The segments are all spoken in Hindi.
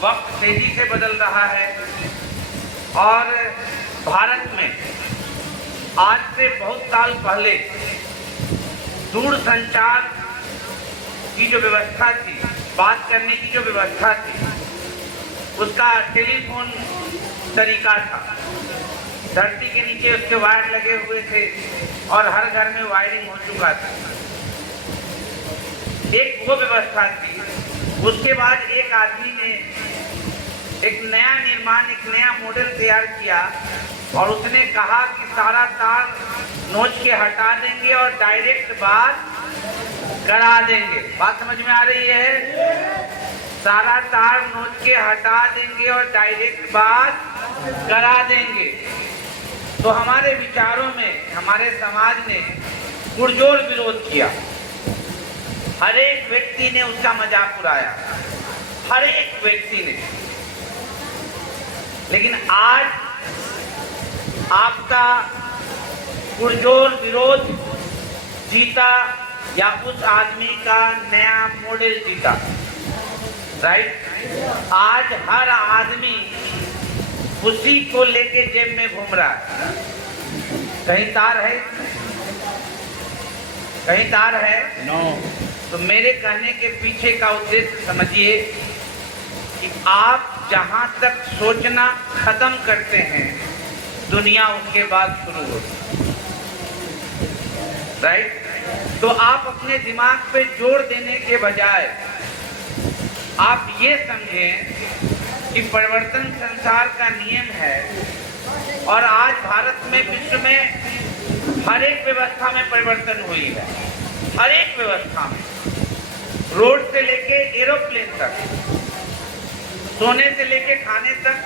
वक्त तेजी से बदल रहा है और भारत में आज से बहुत साल पहले दूरसंचार की जो व्यवस्था थी, बात करने की जो व्यवस्था थी, उसका टेलीफोन तरीका था। धरती के नीचे उसके वायर लगे हुए थे और हर घर में वायरिंग हो चुका था। एक वो व्यवस्था थी। उसके बाद एक आदमी ने एक नया निर्माण, एक नया मॉडल तैयार किया और उसने कहा कि सारा तार नोच के हटा देंगे और डायरेक्ट बात करा देंगे। बात समझ में आ रही है? सारा तार नोच के हटा देंगे और डायरेक्ट बात करा देंगे। तो हमारे विचारों में, हमारे समाज ने पुरजोर विरोध किया। हर एक व्यक्ति ने उसका मजाक उड़ाया, हर एक व्यक्ति ने। लेकिन आज आपका पुरजोर विरोध जीता या उस आदमी का नया मॉडल जीता? राइट। आज हर आदमी उसी को लेके जेब में घूम रहा है। कहीं तार है? कहीं तार है? नो। तो मेरे कहने के पीछे का उद्देश्य समझिए कि आप जहां तक सोचना खत्म करते हैं, दुनिया उसके बाद शुरू होती। राइट। तो आप अपने दिमाग पे जोर देने के बजाय आप ये समझें कि परिवर्तन संसार का नियम है और आज भारत में, विश्व में हर एक व्यवस्था में परिवर्तन हुई है। हर एक व्यवस्था में, रोड से लेके एरोप्लेन तक, सोने से लेके खाने तक,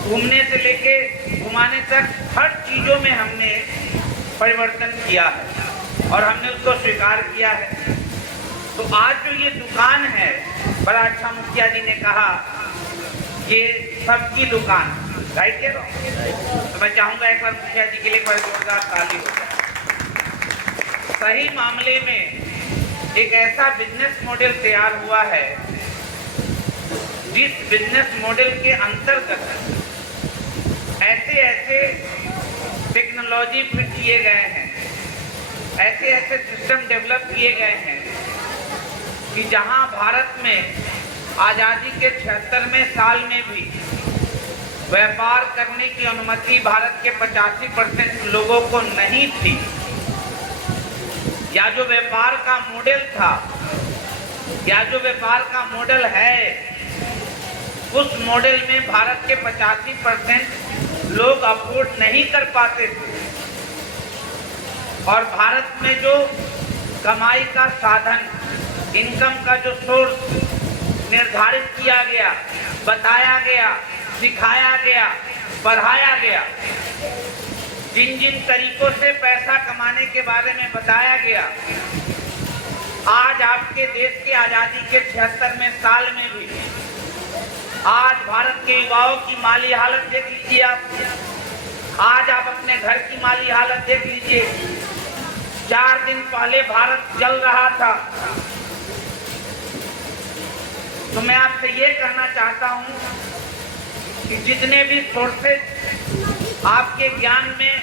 घूमने से लेके घुमाने तक, हर चीजों में हमने परिवर्तन किया है और हमने उसको स्वीकार किया है। तो आज जो ये दुकान है, बड़ा अच्छा मुखिया जी ने कहा, ये सबकी दुकान। राइट कह रहा हूं? तो मैं चाहूंगा एक बार मुखिया जी के लिए एक बार जोरदार ताली हो जाए। सही मामले में एक ऐसा बिजनेस मॉडल तैयार हुआ है जिस बिजनेस मॉडल के अंतर्गत ऐसे ऐसे टेक्नोलॉजी फिट किए गए हैं, ऐसे ऐसे सिस्टम डेवलप किए गए हैं कि जहां भारत में आज़ादी के 76वें साल में भी व्यापार करने की अनुमति भारत के 85% लोगों को नहीं थी, या जो व्यापार का मॉडल था, या जो व्यापार का मॉडल है, उस मॉडल में भारत के 85% लोग अफोर्ड नहीं कर पाते थे। और भारत में जो कमाई का साधन, इनकम का जो सोर्स निर्धारित किया गया, बताया गया, सिखाया गया, पढ़ाया गया, जिन जिन तरीकों से पैसा कमाने के बारे में बताया गया, आज आपके देश के आज़ादी के 76वें साल में भी आज भारत के युवाओं की माली हालत देख लीजिए आप। आज आप अपने घर की माली हालत देख लीजिए। 4 दिन पहले भारत जल रहा था। तो मैं आपसे ये कहना चाहता हूं कि जितने भी सोर्सेज आपके ज्ञान में,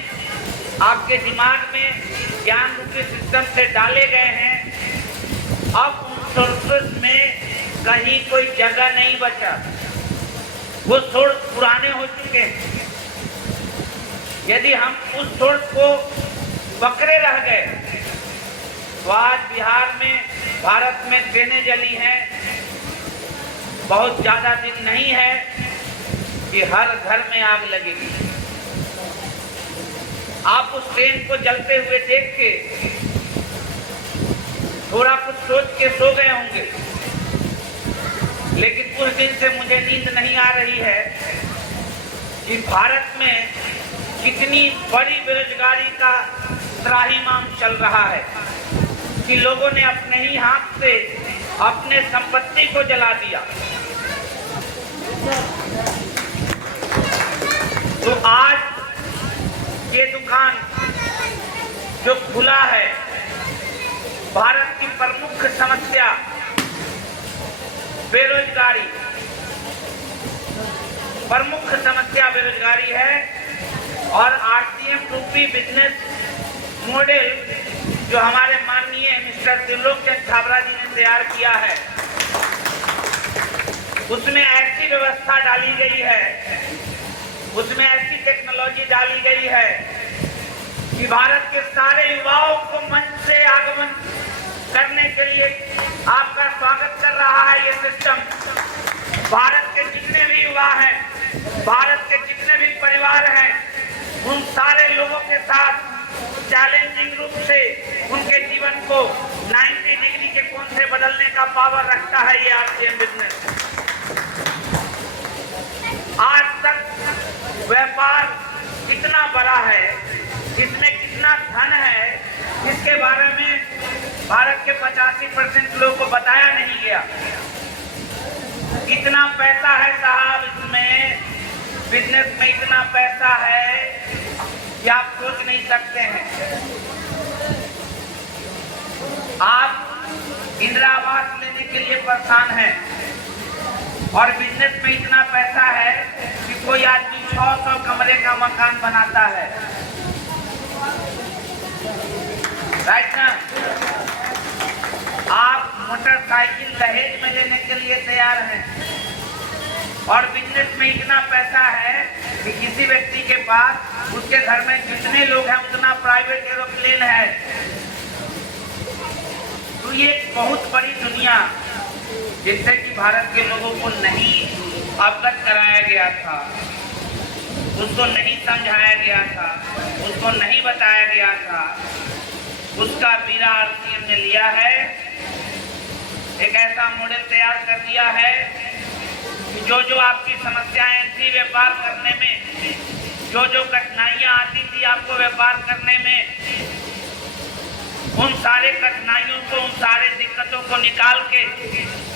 आपके दिमाग में ज्ञान रूपी सिस्टम से डाले गए हैं, अब उन सोर्सेज में कहीं कोई जगह नहीं बचा। वो सोर्स पुराने हो चुके हैं। यदि हम उस सोर्स को पकड़े रह गए तो आज बिहार में, भारत में ट्रेनें जली हैं। बहुत ज्यादा दिन नहीं है कि हर घर में आग लगेगी। आप उस ट्रेन को जलते हुए देख के थोड़ा कुछ सोच के सो गए होंगे, लेकिन उस दिन से मुझे नींद नहीं आ रही है कि भारत में कितनी बड़ी बेरोजगारी का त्राहिमाम चल रहा है कि लोगों ने अपने ही हाथ से अपने संपत्ति को जला दिया। तो आज ये दुकान जो खुला है, भारत की प्रमुख समस्या बेरोजगारी, प्रमुख समस्या बेरोजगारी है और आरसीएम रूपी बिजनेस मॉडल जो हमारे माननीय मिस्टर त्रिलोक चंद छाबड़ा जी ने तैयार किया है, उसमें ऐसी व्यवस्था डाली गई है, उसमें ऐसी टेक्नोलॉजी डाली गई है कि भारत के सारे युवाओं को मंच से आगमन करने के लिए आपका स्वागत कर रहा है। ये सिस्टम भारत के जितने भी युवा हैं, भारत के जितने भी परिवार हैं, उन सारे लोगों के साथ चैलेंजिंग रूप से उनके जीवन को 90 डिग्री के कोण से बदलने का पावर रखता है ये आरसीएम बिजनेस। आज तक व्यापार कितना बड़ा है, इसमें कितना धन है, इसके बारे में भारत के 85% लोगों को बताया नहीं गया। इतना पैसा है साहब, इसमें बिजनेस में इतना पैसा है कि आप सोच नहीं सकते हैं। आप इंदिरा आवास लेने के लिए परेशान हैं और बिजनेस में इतना पैसा है कि कोई आदमी 600 कमरे का मकान बनाता है, राइट ना। आप मोटरसाइकिल दहेज में लेने के लिए तैयार हैं और बिजनेस में इतना पैसा है कि किसी व्यक्ति के पास उसके घर में जितने लोग हैं उतना प्राइवेट एरोप्लेन है। तो ये बहुत बड़ी दुनिया जिससे कि भारत के लोगों को नहीं अवगत कराया गया था, उसको नहीं समझाया गया था, उसको नहीं बताया गया था, उसका बीड़ा आरसीएम ने लिया है। एक ऐसा मॉडल तैयार कर दिया है कि जो आपकी समस्याएं थी व्यापार करने में, जो कठिनाइयां आती थी आपको व्यापार करने में, उन सारे कठिनाइयों को, उन सारे दिक्कतों को निकाल के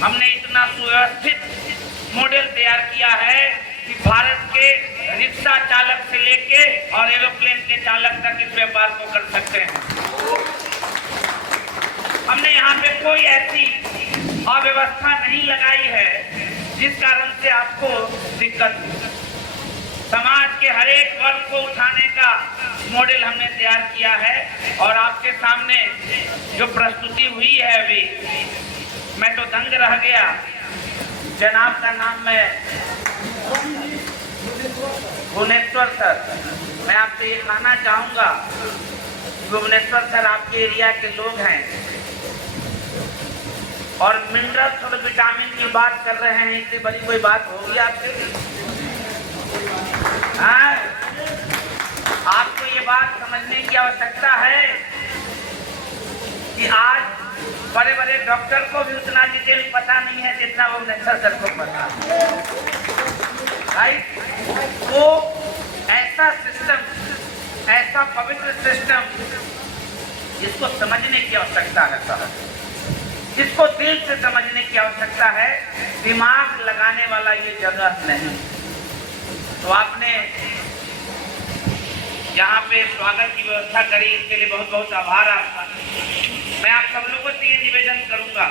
हमने इतना सुव्यवस्थित मॉडल तैयार किया है कि भारत के रिक्शा चालक से लेके और एरोप्लेन के चालक तक इस व्यापार को कर सकते हैं। हमने यहाँ पे कोई ऐसी अव्यवस्था नहीं लगाई है जिस कारण से आपको दिक्कत हो। समाज के हर एक वर्ग को उठाने का मॉडल हमने तैयार किया है और आपके सामने जो प्रस्तुति हुई है अभी, मैं तो दंग रह गया। जनाब का नाम मैं भुवनेश्वर सर, मैं आपसे ये कहना चाहूँगा, भुवनेश्वर सर आपके एरिया के लोग हैं और मिनरल्स और विटामिन की बात कर रहे हैं, इससे बड़ी कोई बात होगी आपसे? हाँ, आपको ये बात समझने की आवश्यकता है कि आज बड़े बड़े डॉक्टर को भी उतना डिटेल पता नहीं है जितना वो भुवनेश्वर सर को पता है, राइट। वो ऐसा सिस्टम, ऐसा पवित्र सिस्टम जिसको समझने की आवश्यकता है साहब, जिसको दिल से समझने की आवश्यकता है, दिमाग लगाने वाला ये जगह नहीं। तो आपने यहाँ पे स्वागत की व्यवस्था करी, इसके लिए बहुत बहुत आभार आपका। मैं आप सब लोगों से ये निवेदन करूंगा